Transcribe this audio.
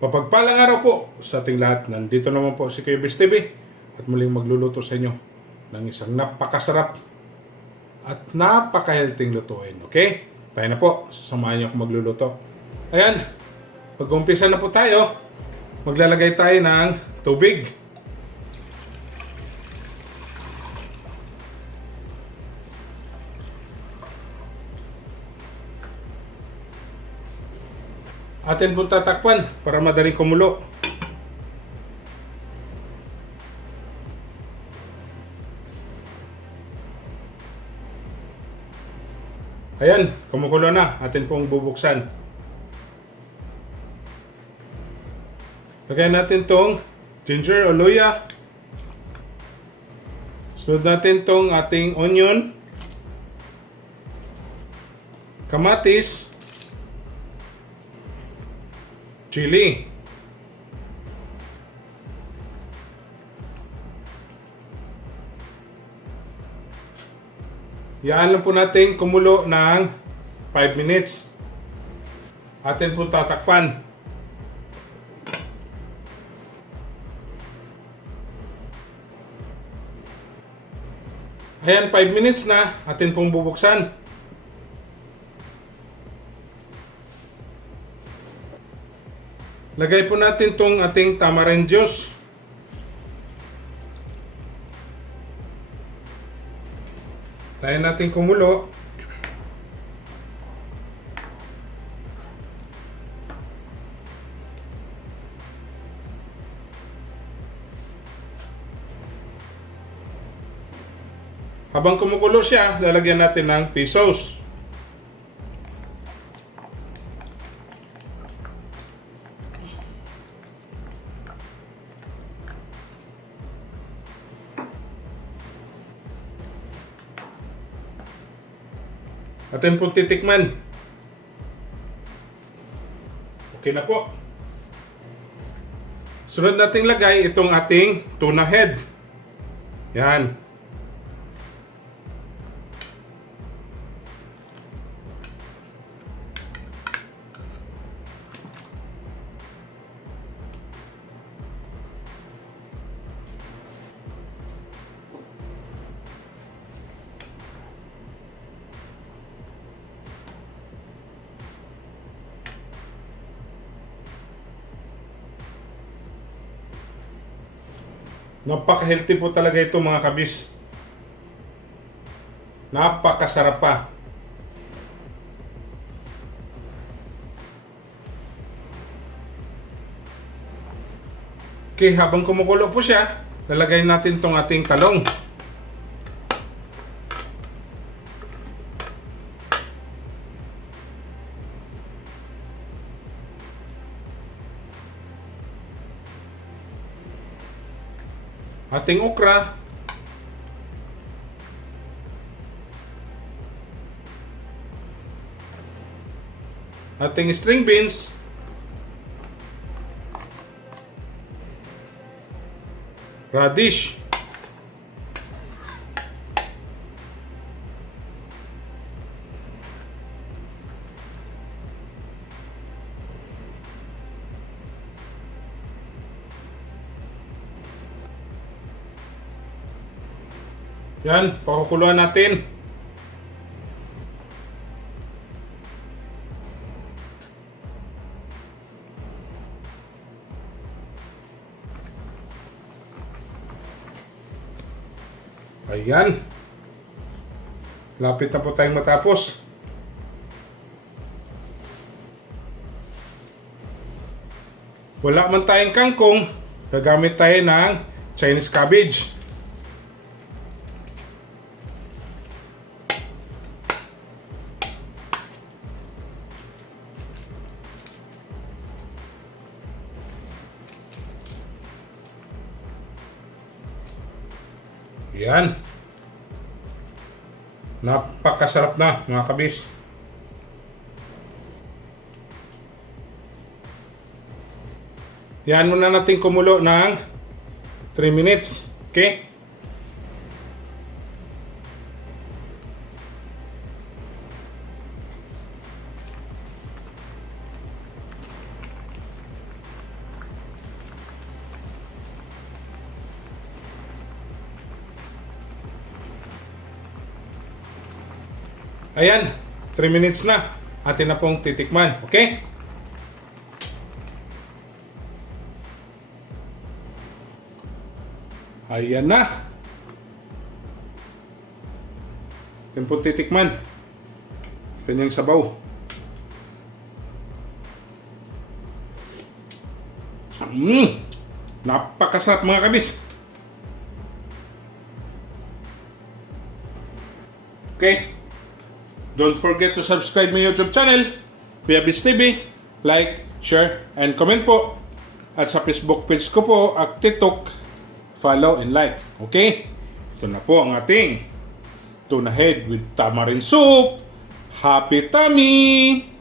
Mapagpalang araw po sa ating lahat. Nandito naman po si Kuya Bis TV at muling magluluto sa inyo ng isang napakasarap at napaka-healthy lutuin. Okay? Tayo na po. Sasamahan niyo ako magluluto. Ayan. Mag-umpisa na po tayo. Maglalagay tayo ng tubig. Atin po tatakpan para madaling kumulo. Ayan, kumukulo na. Atin pong bubuksan. Lagyan natin tong ginger o luya. Sunod natin tong ating onion, kamatis, chili. Yan lang po natin kumulo ng 5 minutes. Atin po tatakpan. Ayan, 5 minutes na. Atin pong bubuksan. Lagay po natin tong ating tamarind juice. Tayo natin kumulo. Habang kumukulo siya, lalagyan natin ng pesos. Atin po titikman. Okay na po. Sunod nating lagay itong ating tuna head. Yan. Napaka-healthy po talaga ito mga kabis. Napakasarap pa. Okay, habang kumukulo po siya, lalagay natin tong ating talong. Ating okra, ating string beans, radish, yan, pakukuluan natin. Ayan. Lapit na po tayong matapos. Wala man tayong kangkong, gagamit tayo ng Chinese cabbage. Yan. Napakasarap na mga kabis. Yan muna natin kumulo ng 3 minutes. Okay? Ayan, 3 minutes na. Atin na pong titikman. Okay? Ayan na. Atin pong titikman. Kanyang sabaw. Napakasarap mga kabis. Okay? Don't forget to subscribe my YouTube channel, Kuya Biz TV. Like, share, and comment po. At sa Facebook page ko po at TikTok, follow and like. Okay? Ito na po ang ating tuna head with tamarind soup. Happy tummy!